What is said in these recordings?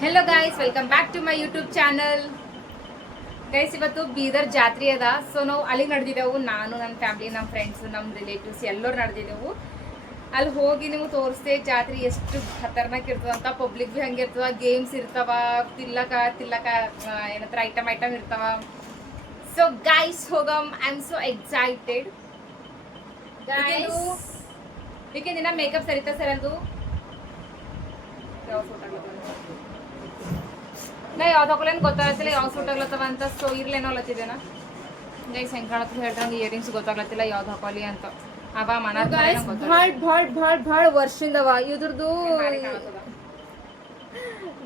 Hello guys, welcome back to my YouTube channel. Guys, ಇವತ್ತು ಬೀದರ್ ಜಾತ್ರೆ ಅದ. ಸೊ ನಾವು ಅಲ್ಲಿಗೆ ನಡೆದಿದ್ದೆವು. ನಾನು, ನನ್ನ ಫ್ಯಾಮಿಲಿ, ನಮ್ಮ ಫ್ರೆಂಡ್ಸ್, ನಮ್ಮ ರಿಲೇಟಿವ್ಸ್ ಎಲ್ಲರೂ ನಡೆದಿದ್ದೆವು. ಅಲ್ಲಿ ಹೋಗಿ ನಿಮ್ಗೆ ತೋರಿಸ್ದೆ ಜಾತ್ರೆ ಎಷ್ಟು ಖತರ್ನಾಕ್ ಇರ್ತದಂತ. ಪಬ್ಲಿಕ್ ಭೀ ಹಂಗೆ ಇರ್ತದ, ಗೇಮ್ಸ್ ಇರ್ತಾವ, ತಿಲ್ಲಕ ಏನಂತಾರೆ ಐಟಮ್ ಇರ್ತಾವ. ಸೊ ಗೈಸ್ ಹೋಗಮ್. I am so excited. ಏಕೆ ದಿನ ಮೇಕಪ್ ಸರಿತಾ ಸರ್ ಅದು ನಾ ಯಾವ್ದು ಹಾಕೊಲೇನು ಗೊತ್ತಾಗತ್ತಿಲ್ಲ, ಯಾವ ಸೂಟ್ ಆಗ್ಲತ್ತವ ಅಂತ. ಸೊ ಇರ್ಲೇನೋ ಅಲ್ಲತ್ತಿದ್ದೇನ ಗೈಸ್, ಹೆಂಗೆ ಕಾಣತ್ತೆ ಹೇಳ್ರಂಗೆ ಇಯರಿಂಗ್ಸ್ ಗೊತ್ತಾಗ್ಲತ್ತಿಲ್ಲ ಯಾವ್ದು ಹಾಕೋಲಿ ಅಂತ. ಅವ ಮನ ಭಾಳ ವರ್ಷದಿಂದವ ಇದ್ರದ್ದು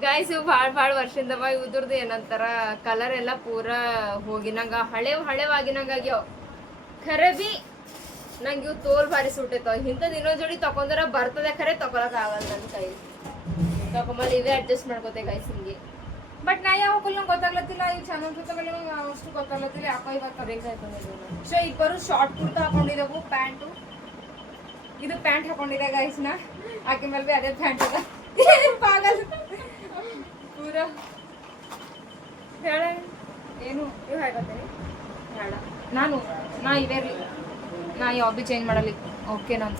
ಗೈಸ್, ಇವು ಭಾಳ ವರ್ಷದಿಂದವ ಇದ್ರದ್ದು ಏನಂತಾರ ಕಲರ್ ಎಲ್ಲ ಪೂರಾ ಹೋಗಿನಂಗ ಹಳೆವಾಗಿನಂಗ ಆಗ್ಯಾವ. ಖರೆ ಬಿ ನಂಗೆ ಇವು ತೋಲ್ ಭಾರಿ ಸೂಟ್ ಐತಾವ. ಇಂಥದ್ದು ಇನ್ನೊಂದು ಜೋಡಿ ತಕೊಂಡ್ರ ಬರ್ತದೆ, ಖರೆ ತಗೊಳಕ್ ಆಗಲ್ಲ ನನ್ನ ಕೈ. ತಗೊಂಬಲ್ಲಿ ಇವೇ ಅಡ್ಜಸ್ಟ್ ಮಾಡ್ಕೋತೆ ಗೈಸ್ ಹಿಂಗೆ. ಬಟ್ ನಾ ಯಾವ ನಂಗೆ ಗೊತ್ತಾಗ್ಲತ್ತಿಲ್ಲ. ಈಗ ಚಂದ ಅನ್ಸುತ್ತಲ್ಲ, ಅಷ್ಟು ಗೊತ್ತಾಗ್ಲತ್ತಿಲ್ಲ ಯಾಕೋ ಇವತ್ತು ರೇಂಜ್ ಹಾಕೊಂಡಿದ್ದೇವೆ. ಸೊ ಇಬ್ಬರು ಶಾರ್ಟ್ ಕುರ್ತಾ ಹಾಕೊಂಡಿದ್ದೆವು, ಪ್ಯಾಂಟು. ಇದು ಪ್ಯಾಂಟ್ ಹಾಕೊಂಡಿದ್ದೆ ಗೈಸ್. ನಾ ಆಕೆ ಮೇಲೆ ಬಿ ಅದೇ ಪ್ಯಾಂಟ್ ಅದ. ಪಾಗಲ್ ಪೂರ ಹೇಳ ಏನು ಇವು ಹಾಕೋತೀನಿ ಬೇಡ. ನಾ ಇವೇರ್ಲಿ, ನಾ ಯಾವ ಬಿ ಚೇಂಜ್ ಮಾಡಲಿ. ಓಕೆ ನಾನು.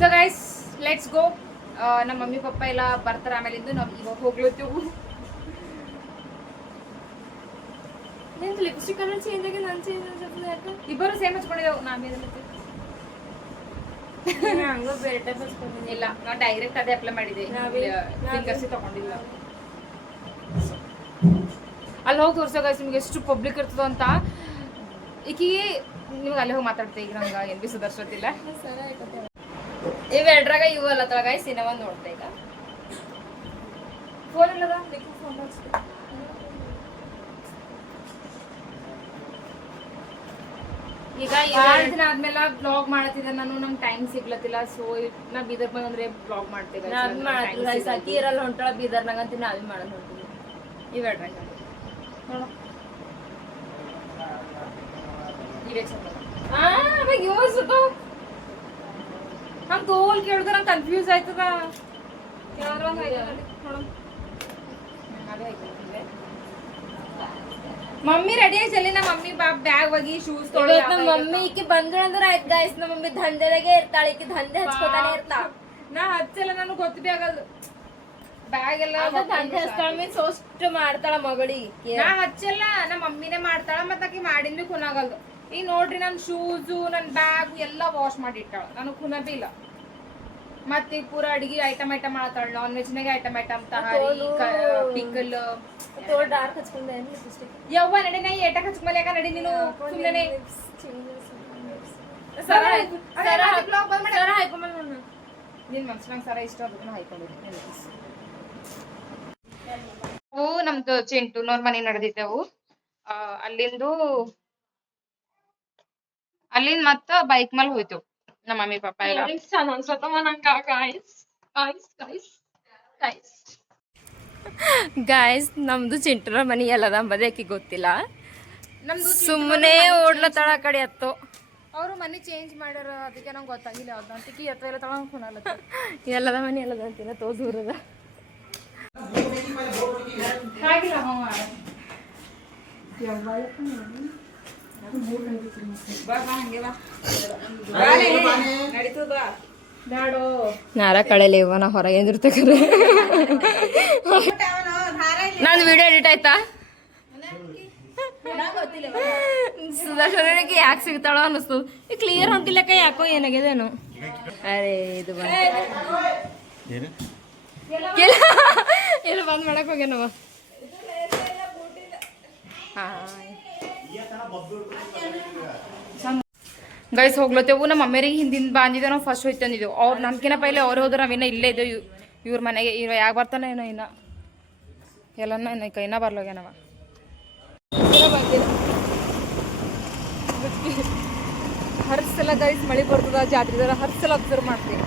So guys, let's go. ನಮ್ಮ ಮಮ್ಮಿ ಪಪ್ಪ ಎಲ್ಲ ಬರ್ತಾರೆ. ಆಮೇಲಿಂದ ನಾವು ಇವಾಗ ಹೋಗ್ಲತ್ತೀವಿ. ನಿಂದು ಲಿಪ್ಸ್ಟಿಕ್ ಕಲರ್ ಚೇಂಜ್ ಆಗಿ ನಾನು ಚೇಂಜ್ ಅನ್ಸುತ್ತೆ. ಯಾಕೆ ಇಬ್ಬರು ಸೇಮ್ ಹಚ್ಕೊಂಡಿದ್ದೆವು. ಹಂಗ ಬೇರೆ ಟೈಪ್ ಹಚ್ಕೊಂಡಿದ್ದೀನಿ. ಇಲ್ಲ, ನಾವು ಡೈರೆಕ್ಟ್ ಅದೇ ಅಪ್ಲೈ ಮಾಡಿದೆ. ಫಿಂಗರ್ಸಿ ತಗೊಂಡಿಲ್ಲ. ಅಲ್ಲಿ ಹೋಗಿ ತೋರ್ಸೋ ಗೈಸ್ ನಿಮ್ಗೆ ಎಷ್ಟು ಪಬ್ಲಿಕ್ ಇರ್ತದ ಅಂತ. ಈಕಿಗೆ ನಿಮ್ಗೆ ಅಲ್ಲಿ ಹೋಗಿ ಮಾತಾಡ್ತೆ. ಈಗ ನಂಗೆ ಏನು ಬಿ ಸುಧಾರಿಸೋದಿಲ್ಲ. ಇವೆರಡ್ರಾಗ ಇವು ಅಲ್ಲ ತಳಗ ಸಿನಿಮಾ ನೋಡ್ತೆ. ಈಗ ಫೋನ್ ಇಲ್ಲದ ಫೋನ್ ಈಗ ಎರಡು ದಿನ ಆದ್ಮೇಲೆ ಬ್ಲಾಗ್ ಮಾಡತ್ತಿದ್ದೆ ನಾನು. ನಂಗೆ ಟೈಮ್ ಸಿಗ್ಲತ್ತಿಲ್ಲ. ಸೊ ನಾ ಬೀದರ್ ಬಂದ್ರೆ ಬ್ಲಾಗ್ ಮಾಡ್ತೇವೆ. ಅಕ್ಕಿ ಇರಲ್ಲ ಹೊಂಟಾಳ ಬೀದರ್ನಾಗ ಅಂತೀನಿ. ನಾವೇ ಮಾಡೋದು ಹೊಂಟಿವಿ. ಇವೆರಡ್ರಾಗ ನೋಡು ಇವೇ ಚಂದ. ಹಂಗೆ ತೋಲ್ ಕೇಳಿದ್ರೆ ನಂಗೆ ಕನ್ಫ್ಯೂಸ್ ಆಯ್ತದ. ಯಾರು ಮಮ್ಮಿ ರೆಡಿ ಆಗಿ ಚಲಿ. ನಮ್ಮ ಮಮ್ಮಿ ಬ್ಯಾಗ್ ಒಗಿ ಶೂಸ್ ತೊಳಿ. ನಮ್ಮ ಮಮ್ಮಿ ಈಕಿ ಬಂದ್ರು ಅಂದ್ರೆ ಆಯ್ತು ಗೈಸ್. ನಮ್ಮ ಮಮ್ಮಿ ದಂಧೆದಾಗೆ ಇರ್ತಾಳೆ. ಈಕಿ ದಂಧೆ ಹಚ್ಕೋತಾನೆ ಇರ್ತಾಳ. ನಾ ಹಚ್ಚಲ್ಲ, ನನಗೆ ಗೊತ್ತು ಬಿ ಆಗಲ್ಲ. ಬ್ಯಾಗ್ ಎಲ್ಲ ದಂಧೆ ಹಚ್ತಾಳ ಮೀನ್ಸ್ ಅಷ್ಟು ಮಾಡ್ತಾಳ ಮಗಳಿ. ನಾ ಹಚ್ಚಲ್ಲ, ನಮ್ಮ ಮಮ್ಮಿನೇ ಮಾಡ್ತಾಳ. ಮತ್ತೆ ಆಕಿ ಮಾಡಿಂದು ಕುನಾಗಲ್ದು. ಈಗ ನೋಡ್ರಿ, ನನ್ನ ಶೂಸು ನನ್ನ ಬ್ಯಾಗ್ ಎಲ್ಲ ವಾಶ್ ಮಾಡಿ ಇಟ್ಟಾಳ. ನನಗೆ ಕುನ ಬಿ ಇಲ್ಲ. ಮತ್ತೆ ಪೂರ ಅಡಿಗೆ ಐಟಮ್ ಮಾಡ್ತಾಳ. ನಾನ್ ವೆಜ್ನಾಗೆ ಐಟಮ್ ತಹಾರಿ ಪಿಕಲ್ ಡಾರ್ಕ್ ಹಚ್ಕೊಂಡೆ. ಯವ್ವ ನಡಿ, ನಾ ಏಟಕ್ ಹಚ್ಕೊಂಬಲ್ಲ. ಯಾಕ ನಡಿ ನೀನು ಸುಮ್ಮನೆ ಸರ ಹಾಕೊಂಬಲ್. ನಿನ್ ಮನ್ಸಿನಂಗೆ ಸರ ಇಷ್ಟ ಅದನ್ನ ಹಾಕೊಂಡಿದ್ದೀನಿ. ನಾವು ನಮ್ದು ಚಿಂಟುನವ್ರ ಮನೆ ನಡೆದಿದ್ದೆವು. ಅಲ್ಲಿಂದ ಮತ್ತ ಬೈಕ್ ಮೇಲೆ ಹೋಯ್ತೇವು ನಮ್ಮ ಮಮ್ಮಿ ಪಪ್ಪ ಎಲ್ಲ. ಗಾಯ್ಸ್, ನಮ್ದು ಚಿಂಟುನವ್ರ ಮನೆ ಎಲ್ಲದ ಅಂಬದಕ್ಕೆ ಗೊತ್ತಿಲ್ಲ. ನಮ್ದು ಸುಮ್ಮನೆ ಓಡ್ಲತ್ತಾಳ ಆ ಕಡೆ ಹತ್ತು. ಅವರು ಮನೆ ಚೇಂಜ್ ಮಾಡ್ಯಾರ, ಅದಕ್ಕೆ ನಂಗೆ ಗೊತ್ತಾಗಿಲ್ಲ. ಯಾವ್ದು ಅಂತಿಕಿ ಎತ್ತ ಎಲ್ಲ ತಗೊಂಡು ಕುಣಲತ್ತ. ಎಲ್ಲದ ಮನೆ ಎಲ್ಲದ ಅಂತಿಲ್ಲ, ತೋ ದೂರದ ಹಾಗಿಲ್ಲ. ನಾರ ಕಳೆಲಿ ಇವ. ನಾ ಹೊರಗೆ ಎಂದಿರ್ತಕ್ರೆ. ನಂದು ವಿಡಿಯೋ ಎಡಿಟ್ ಆಯ್ತಾ? ಸುದರ್ಶನಕ್ಕೆ ಯಾಕೆ ಸಿಗ್ತಾಳೋ ಅನ್ನಿಸ್ತು. ಈ ಕ್ಲಿಯರ್ ಹೊಂಟಿಲ್ಲಕ್ಕ ಯಾಕೋ ಏನಾಗಿದೇನು. ಅರೇ ಇದು ಎಲ್ಲ ಬಂದ್ ಮಾಡಕ್ ಹೋಗ್ಯಾನವ. ಗೈಸ್ ಹೋಗ್ಲತ್ತೇವು. ನಮ್ಮ ಮಮ್ಮಿಯರಿಗೆ ಹಿಂದಿನ ಬಂದಿದ್ದೇವೆ. ನಾವು ಫಸ್ಟ್ ಹೋಯ್ತು ಅಂದಿದ್ದೆವು. ಅವ್ರು ನಮ್ಕಿನ ಪೈಲೆ ಅವ್ರು ಹೋದ್ರೆ ನಾವಿನ್ನ ಇಲ್ಲೇ ಇದ್ದೇವೆ ಇವ್ರ ಮನೆಗೆ. ಇವ ಯಾಕೆ ಬರ್ತಾನೆ ಏನೋ ಇನ್ನ ಎಲ್ಲನೂ ಇನ್ನ ಕೈನ ಬರ್ಲೋಗ್ಯಾನವ. ಹರ್ಸಲ ಗೈಸ್ ಮಳೆ ಬರ್ತದ ಜಾತ್ರೆದಾರ. ಹರ್ಸಲ ಅಬ್ಸರ್ವ್ ಮಾಡ್ತೀವಿ.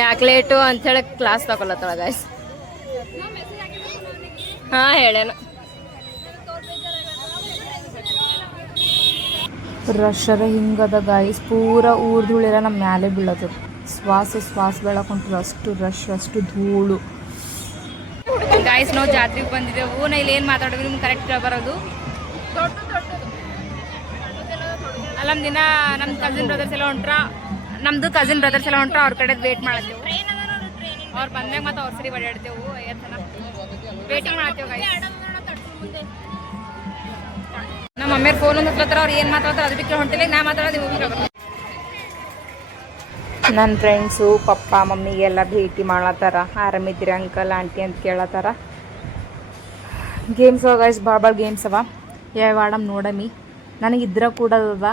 ಯಾಕೆ ಲೇಟು ಅಂತೇಳಿ ಕ್ಲಾಸ್ ತಗೊಳತ್ತಳ ಗಾಯ್ಸ್. ಹಾ ಹೇಳೇನು. ರಶರ ಹಿಂಗದ ಗಾಯ್ಸ್, ಪೂರ ಊರ್ ಧೂಳೆಲ್ಲ ನಮ್ಮ ಮ್ಯಾಲೆ ಬೀಳತ್ತದ. ಶ್ವಾಸ ಬೆಳಕೊಂಡ್ರು, ಅಷ್ಟು ರಶ್, ಅಷ್ಟು ಧೂಳು ಗಾಯ್ಸ್. ನಾವು ಜಾತ್ರೆಗೆ ಬಂದಿದ್ದೆವು. ನಾ ಇಲ್ಲಿ ಏನು ಮಾತಾಡೋದು ನಿಮ್ಗೆ ಕರೆಕ್ಟ್ ಬರೋದು. ಅಲ್ಲ ನಮ್ಮ ಕಸಿನ್ ಬ್ರದರ್ಸ್ ಎಲ್ಲ ಹೊಂಟ್ರ, ನಮ್ದು ಕಸಿನ್ ಬ್ರದರ್ಸ್ ಎಲ್ಲ ಹೊಂಟ್ರ. ಅವ್ರ ಕಡೆ ವೇಟ್ ಮಾಡತ್ತೇವು. ಅವ್ರು ಬಂದಾಗ ಮತ್ತೆ ಅವ್ರ ಸರಿ ಬಡಿಯಾಡ್ತೇವು. Waiting ಮಾಡತ್ತೇವು guys. ನಮ್ಮ ಮಮ್ಮಿಯವ್ರ ಫೋನ್ ಒಂದು ಹತ್ರ ಅವ್ರು ಏನು ಮಾತಾಡ್ತಾರೆ ಅದು ಬಿಟ್ಟು ಹೊಂಟಿಲ್ಲ. ನಾ ಮಾತಾಡೋದು. ನನ್ನ ಫ್ರೆಂಡ್ಸು ಪಪ್ಪ ಮಮ್ಮಿಗೆಲ್ಲ ಭೇಟಿ ಮಾಡತ್ತಾರ. ಆರಾಮಿದ್ದೀರಿ ಅಂಕಲ್ ಆಂಟಿ ಅಂತ ಕೇಳತ್ತಾರ. ಗೇಮ್ಸ್ ಅವ ಗಾಯ್ಸ್, ಭಾಳ ಗೇಮ್ಸ್ ಅವ. ಯಾವ ಆಡಮ್ ನೋಡಮಿ. ನನಗೆ ಇದ್ರ ಕೂಡ ಅದ,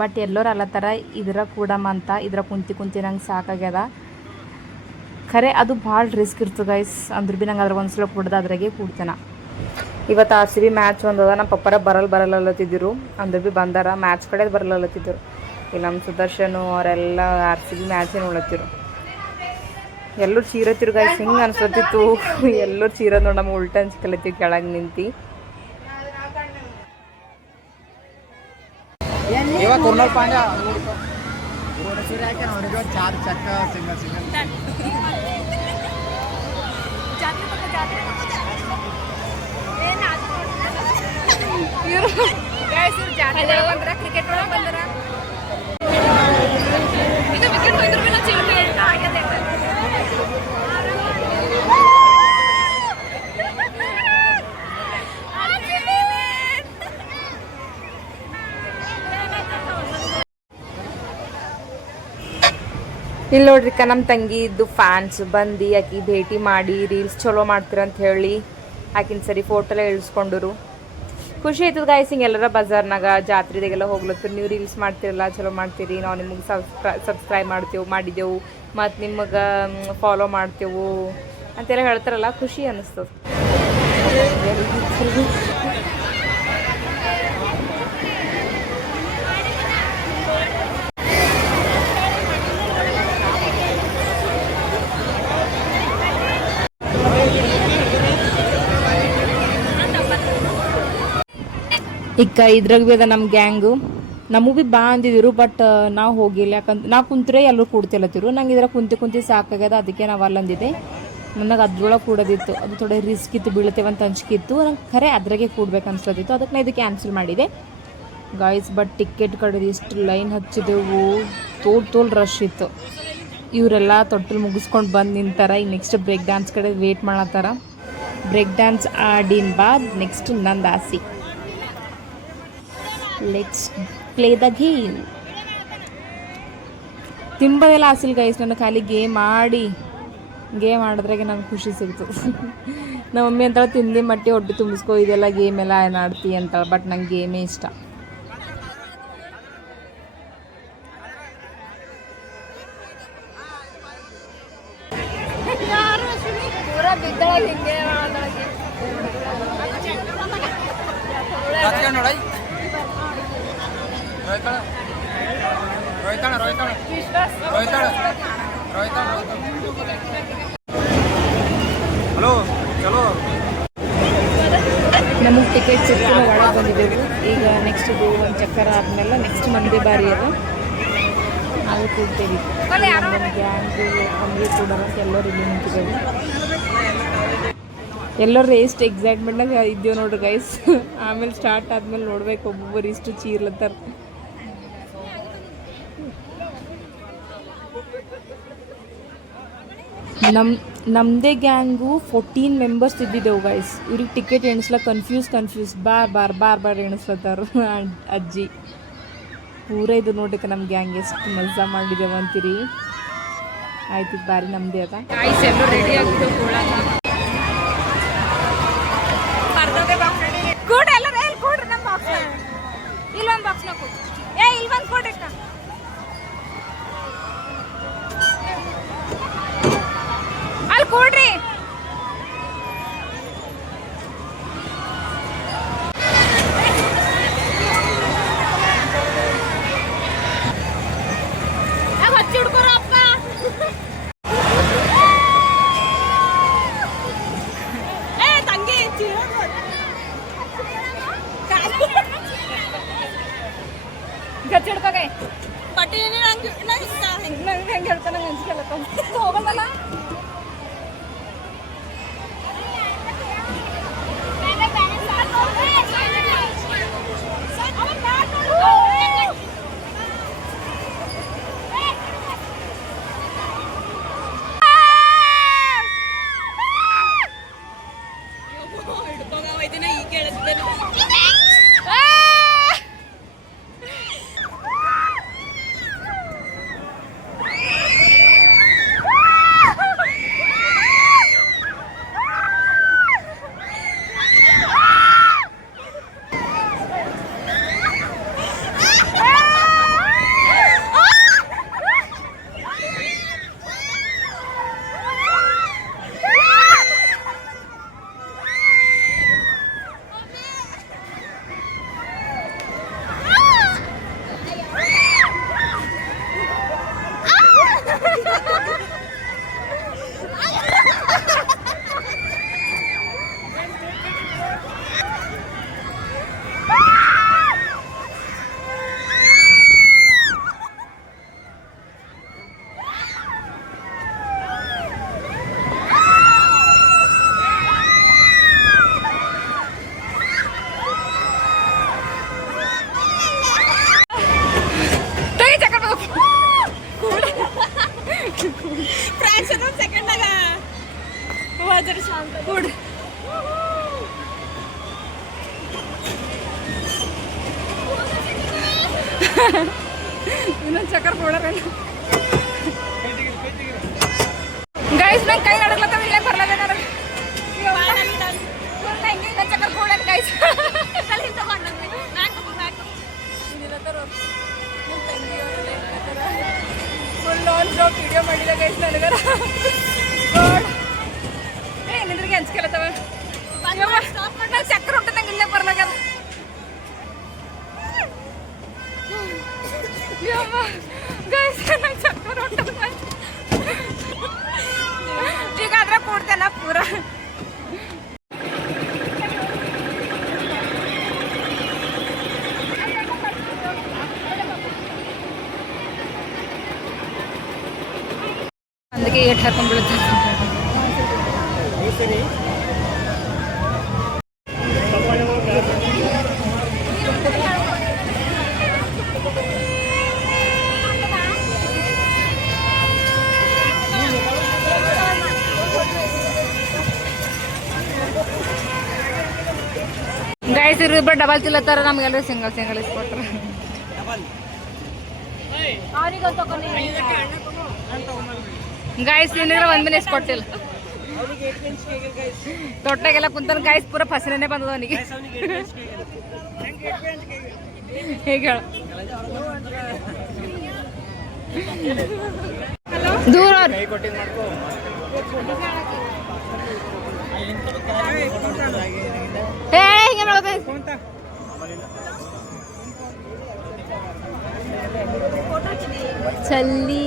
ಬಟ್ ಎಲ್ಲರೂ ಅಲ್ಲತ್ತಾರ ಇದ್ರ ಕೂಡಮ್ಮ ಅಂತ. ಇದ್ರ ಕುಂತಿ ನಂಗೆ ಸಾಕಾಗ್ಯದ. ಖರೆ ಅದು ಭಾಳ ರಿಸ್ಕ್ ಇರ್ತದೆ ಗೈಸ್. ಅಂದ್ರೂ ಭೀ ನಂಗೆ ಅದ್ರಾಗ ಒಂದ್ಸಲ ಕುಡ್ದು ಅದ್ರಾಗೆ ಕೂಡ್ತೇನೆ. ಇವತ್ತು RCB ಮ್ಯಾಚ್ ಒಂದದ. ನಮ್ಮ ಪಪ್ಪರ ಬರಲ್ಲತ್ತಿದ್ರು, ಅಂದ್ರೂ ಭೀ ಬಂದಾರ. ಮ್ಯಾಚ್ ಕಡೆ ಬರಲ್ಲತ್ತಿದ್ರು. ಇಲ್ಲಿ ನಮ್ಮ ಸುದರ್ಶನು ಅವರೆಲ್ಲ RCB ಮ್ಯಾಚೇ ನೋಡತ್ತಿರು. ಎಲ್ಲರೂ ಚೀರತ್ತಿರು ಗೈಸ್. ಹಿಂಗೆ ಅನ್ಸತ್ತಿತ್ತು ಎಲ್ಲರೂ ಚೀರೋದು ನೋಡಿ. ನಮ್ಗೆ ಉಲ್ಟಾ ಅನ್ಸ್ಕಲತ್ತೀವಿ ಕೆಳಗೆ ನಿಂತು. ಕ್ರಿಕೆಟ್ ಬಂದರ ಇದು ವಿಕೆಟ್ ಹೋಯ್ತು. ಇಲ್ಲಿ ನೋಡ್ರಿಕ್ಕ ನಮ್ಮ ತಂಗಿದ್ದು ಫ್ಯಾನ್ಸ್ ಬಂದು ಆಕಿ ಭೇಟಿ ಮಾಡಿ ರೀಲ್ಸ್ ಚಲೋ ಮಾಡ್ತೀರಂತ ಹೇಳಿ ಆಕಿನ ಸರಿ ಫೋಟೋ ಎಲ್ಲ ಇಳಿಸ್ಕೊಂಡರು. ಖುಷಿ ಆಯ್ತದ ಗಾಯ್ಸ್. ಹಿಂಗೆ ಎಲ್ಲರ ಬಜಾರ್ನಾಗ ಜಾತ್ರೆದಾಗೆಲ್ಲ ಹೋಗ್ಲತ್ತರ. ನೀವು ರೀಲ್ಸ್ ಮಾಡ್ತಿರಲ್ಲ, ಚಲೋ ಮಾಡ್ತೀರಿ, ನಾವು ನಿಮಗೆ ಸಬ್ಸ್ಕ್ರೈಬ್ ಮಾಡಿದೆವು ಮತ್ತು ನಿಮಗೆ ಫಾಲೋ ಮಾಡ್ತೇವು ಅಂತೆಲ್ಲ ಹೇಳ್ತಾರಲ್ಲ, ಖುಷಿ ಅನ್ನಿಸ್ತದೆ. ಈಗ ಇದ್ರಾಗ ಭೀ ಅದ ನಮ್ಮ ಗ್ಯಾಂಗು. ನಮಗೂ ಭೀ ಬಾ ಅಂದಿದ್ರು, ಬಟ್ ನಾವು ಹೋಗಿಲ್ಲ. ಯಾಕಂದ್ರೆ ನಾವು ಕುಂತ್ರೆ ಎಲ್ಲರೂ ಕೂಡ್ತಿಲ್ಲತ್ತಿರು. ನಂಗೆ ಇದ್ರಾಗ ಕುಂತಿ ಸಾಕಾಗ್ಯದ, ಅದಕ್ಕೆ ನಾವು ಅಲ್ಲಿ ಅಂದಿದ್ದೆ. ನನಗೆ ಅದ್ರೊಳಗೆ ಕೂಡೋದಿತ್ತು, ಅದು ಥೋಡೆ ರಿಸ್ಕ್ ಇತ್ತು, ಬೀಳ್ತೇವೆ ಅಂತ ಅಂಜಿಕಿತ್ತು. ನಂಗೆ ಖರೆ ಅದ್ರಾಗೆ ಕೂಡ್ಬೇಕು ಅನ್ಸೋದಿತ್ತು, ಅದಕ್ಕೆ ನಾನು ಇದು ಕ್ಯಾನ್ಸಲ್ ಮಾಡಿದೆ ಗಾಯ್ಸ್. ಬಟ್ ಟಿಕೆಟ್ ಕಡೆದು ಇಷ್ಟು ಲೈನ್ ಹಚ್ಚಿದೆವು, ತೋಲ್ ರಶ್ ಇತ್ತು. ಇವರೆಲ್ಲ ತೊಟ್ಟಲು ಮುಗಿಸ್ಕೊಂಡು ಬಂದು ನಿಂತಾರ. ಈಗ ನೆಕ್ಸ್ಟ್ ಬ್ರೇಕ್ ಡ್ಯಾನ್ಸ್ ಕಡೆ ವೇಟ್ ಮಾಡತ್ತಾರ. ಬ್ರೇಕ್ ಡ್ಯಾನ್ಸ್ ಆಡಿನ ಬಾದ್ ನೆಕ್ಸ್ಟ್ ನಂದು ಆಸೆ. Let's play the game. ತಿಂಬದೆಲ್ಲ ಆಸಿಲ್ ಗೈಸ್. ನಾನು ಖಾಲಿ ಗೇಮ್ ಆಡಿದ್ರಾಗೆ ನಂಗೆ ಖುಷಿ ಸಿಗ್ತು. ನಮ್ಮ ಮಮ್ಮಿ ಅಂತಾಳೆ ತಿಂದು ಮಟ್ಟಿ ಹೊಟ್ಟೆ ತುಂಬಿಸ್ಕೊ, ಇದೆಲ್ಲ ಗೇಮ್ ಎಲ್ಲ ಏನು ಆಡ್ತಿ ಅಂತಾಳೆ. ಬಟ್ ನಂಗೆ ಗೇಮೇ ಇಷ್ಟ. ನಮಗೆ ಟಿಕೆಟ್ ಸಿಕ್ತು, ನಾವು ಒಳಗೆ ಬಂದಿದ್ದೆವು. ಈಗ ನೆಕ್ಸ್ಟ್ ಇದು ಒಂದು ಚಕ್ಕರ ಆದಮೇಲೆ ನೆಕ್ಸ್ಟ್ ಮಂದಿ ಬಾರಿ ಅದ, ನಾವು ಕೂಡ್ತೇವೆ. ನಮ್ಮ ಗ್ಯಾಂಗು ಕಮ್ಮಿ ಕೂಡೋರು ಅಂತ ಎಲ್ಲರೂ ಇಲ್ಲಿ ನಿಂತಿದ್ದೇವೆ. ಎಲ್ಲರೂ ಎಷ್ಟು ಎಕ್ಸೈಟ್ಮೆಂಟ್ನಾಗ ಇದ್ದೇವೆ ನೋಡ್ರಿ ಗೈಸ್. ಆಮೇಲೆ ಸ್ಟಾರ್ಟ್ ಆದ್ಮೇಲೆ ನೋಡ್ಬೇಕು ಒಬ್ಬೊಬ್ಬರು ಇಷ್ಟು ಚೀರ್ಲತ್ತಾರ. ನಮ್ಮದೇ ಗ್ಯಾಂಗು 14 ಮೆಂಬರ್ಸ್ ಇದ್ದಿದ್ದೆವು ಗೈಸ್. ಇವ್ರಿಗೆ ಟಿಕೆಟ್ ಎಣಿಸ್ಲಕ್ಕ ಕನ್ಫ್ಯೂಸ್ ಬಾರ್ ಎಣಿಸ್ಲತ್ತಾರ ಅಜ್ಜಿ. ಪೂರ ಇದು ನೋಡ್ರಿ ನಮ್ಮ ಗ್ಯಾಂಗ್ ಎಷ್ಟು ಮಜಾ ಮಾಡಿದ್ದೇವೆ ಅಂತೀರಿ. ಆಯ್ತು ಬಾರಿ ನಮ್ಮದೇ ಅದ ಗಾಯ್ಸ್. ಎಲ್ಲರೂ ರೆಡಿ ಆಗಿದ್ದೇವೆ ಕೂಡ ಎಲ್ಲರೂ ಕೂಡ್ರಿ. ನಮ್ಮ ಬಾಕ್ಸ್ ಇಲ್ಲೊಂದು ಬಾಕ್ಸ್ನ ಕೂಡಿ ಇಲ್ಲಿ ಬಂದು ಕೊಡ್ರಿ. ಅಲ್ಲಿ ಕೂಡ್ರಿ. ಹಚ್ಚಿ ಗಚ್ಚ ಹಿಡ್ಕೋಗೆ ಬಟ್ಟೆ ಹೆಂಗೆ ಹೇಳ್ತಾನೆ ನಂಗೆ ಅಂಜಿಕೆಲ್ಲತ್ತ ಹೋಗಲ್ಲ ಇನ್ನೊಂದು ಚಕ್ಕರ್ ಕೊಡೋಣ ಗೈಸ್ ನಂಗೆ ಕೈ ನಡಕ್ಲತ್ತವ ಇಲ್ಲೇ ಬರ್ಲದ ನನಗೆ ಹೆಂಗೆ ಇನ್ನೊಂದು ಚಕ್ಕರ್ ಕೊಡೋಣ guys full non stop video ಮಾಡಿದ ಗೈಸ್ ನನಗರ ಏನಿದ್ರಿಗೆ ಹಂಚ್ಕೆಲತ್ತವ ನಂಗೆ ಚಕ್ಕರ್ ಹೊಂಟ ನಂಗೆ ಇಲ್ಲೇ ಬರ್ಲಾಗದ ಈಗಾದ್ರೆ ಕೊಡ್ತೇನ ಪೂರ అందుకే ಏಟ್ ಹಾಕೊಂಡ್ಬಿಡುತ್ತೆ ಗೈಸ್ ಇವ್ರಿಬ್ಬರು ಡಬಲ್ ತಿಲ್ಲತ್ತಾರ ನಮ್ಗೆಲ್ಲರೂ ಸಿಂಗಲ್ ಸಿಂಗಲ್ ಇಸ್ಕೊಟ್ರ ಗೈಸ್ ಇನ್ನಿದ್ರೆ ಒಂದ್ ಮಿನಿಟ್ ಇಸ್ಕೊಟ್ಟಿಲ್ಲ ತೊಟ್ಟಾಗೆಲ್ಲ ಕುಂತ ಗೈಸ್ ಪೂರ ಫಸಲೇ ಬಂದದ ಅವನಿಗೆ ಹೇಗೆ ದೂರ ಹಿಂಗೆ ನೋಡೋದು ಚಲ್ಲಿ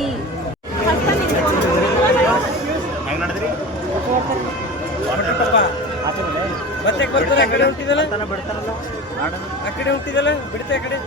ಆ ಕಡೆ ಹುಟ್ಟಿದಲ್ಲ ಬಿಡ್ತಾ ಆ ಕಡೆ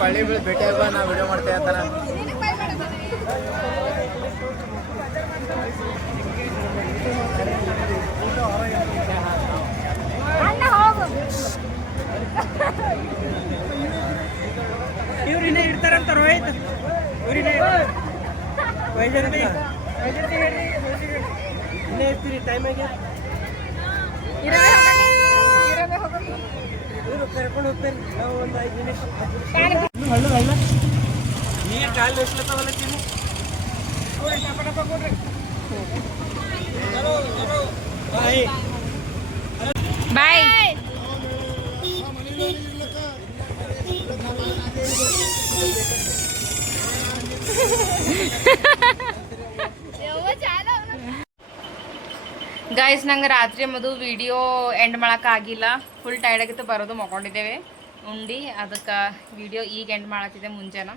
ಪಳ್ಳಿ ಬೀಳ್ ಭೇಟಿ ಆಗುವ ನಾ ವಿಡಿಯೋ ಮಾಡ್ತೇವೆ ಆ ಥರ ಇವ್ರಿನೇ ಇಡ್ತಾರಂತ ರೋಹಿತ್ ಇವ್ರಿನೇ ವೈಜಂತಿ ಇಲ್ಲೇ ಇರ್ತೀರಿ ಟೈಮ್ ಆಗಿ ಇವ್ರು ಕರ್ಕೊಂಡು ಹೋಗ್ತೇನೆ ನಾವು ಒಂದು 5 ನಿಮಿಷ ಹಳ್ಳು ಈಗ ಕಾಲು ನಿಲ್ಸ್ಲತ್ತವಲ್ಲ ತಿನ್ನಿ ಬಾಯ್ ಬಾಯ್ ಗೈಸ್ ನಂಗೆ ರಾತ್ರಿ ಮದು ವಿಡಿಯೋ ಎಂಡ್ ಮಾಡೋಕ್ಕಾಗಿಲ್ಲ ಫುಲ್ ಟೈರ್ಡ್ ಆಗಿತ್ತು ಬರೋದು ಮಕ್ಕೊಂಡಿದ್ದೇವೆ ಉಂಡು ಅದಕ್ಕೆ ವಿಡಿಯೋ ಈಗ ಎಂಡ್ ಮಾಡತ್ತಿದ್ದೆ ಮುಂಜಾನೆ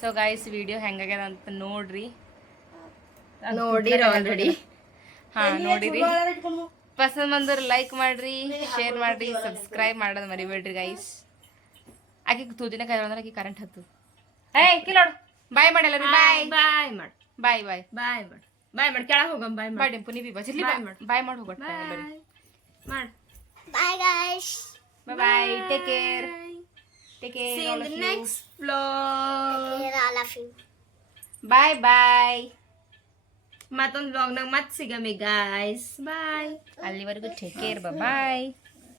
ಸೊ ಗೈಸ್ ವಿಡಿಯೋ ಹೆಂಗಾಗ್ಯದ ಅಂತ ನೋಡ್ರಿ ಆಲ್ರೆಡಿ ಹಾಂ ನೋಡಿರಿ ಪಸಂದ್ ಬಂದ್ರೆ ಲೈಕ್ ಮಾಡ್ರಿ ಶೇರ್ ಮಾಡ್ರಿ ಸಬ್ಸ್ಕ್ರೈಬ್ ಮಾಡೋದು ಮರಿಬೇಡ್ರಿ ಗೈಸ್ ಆಕೆ ತೂದಿನ ಕೈ ಅಂದ್ರೆ ಆಕೆ ಕರೆಂಟ್ ಹತ್ತು ಏಯ್ ಕಿಲೋಡು ಬಾಯ್ ಮಾಡಿ ಎಲ್ಲರೂ ಬಾಯ್ ಬಾಯ್ ಮಾಡ್ ಬಾಯ್ ಬಾಯ್ ಬಾಯ್ ಮಾಡ್ ಬಾಯ್ ಮಾಡ್ ಕೆಳಗೆ ಹೋಗಮ್ ಬಾಯ್ ಬಾಯ್ ಡಿಂಪು ನೀ ಬಿ ಬಚ್ಚಿರ್ಲಿ ಬಾಯ್ ಮಾಡಿ ಹೋಗೋಣ ಮಾಡ್ Bye guys. Bye bye take care see you in the next vlog Here all of you. ಬಾಯ್ ಬಾಯ್ ಮತ್ತೊಂದು vlog ನಾಗ ಮತ್ತೆ ಸಿಗಮಿ guys bye ಅಲ್ಲಿವರೆಗೂ ಟೇಕ್ ಕೇರ್ ಬಾಯ್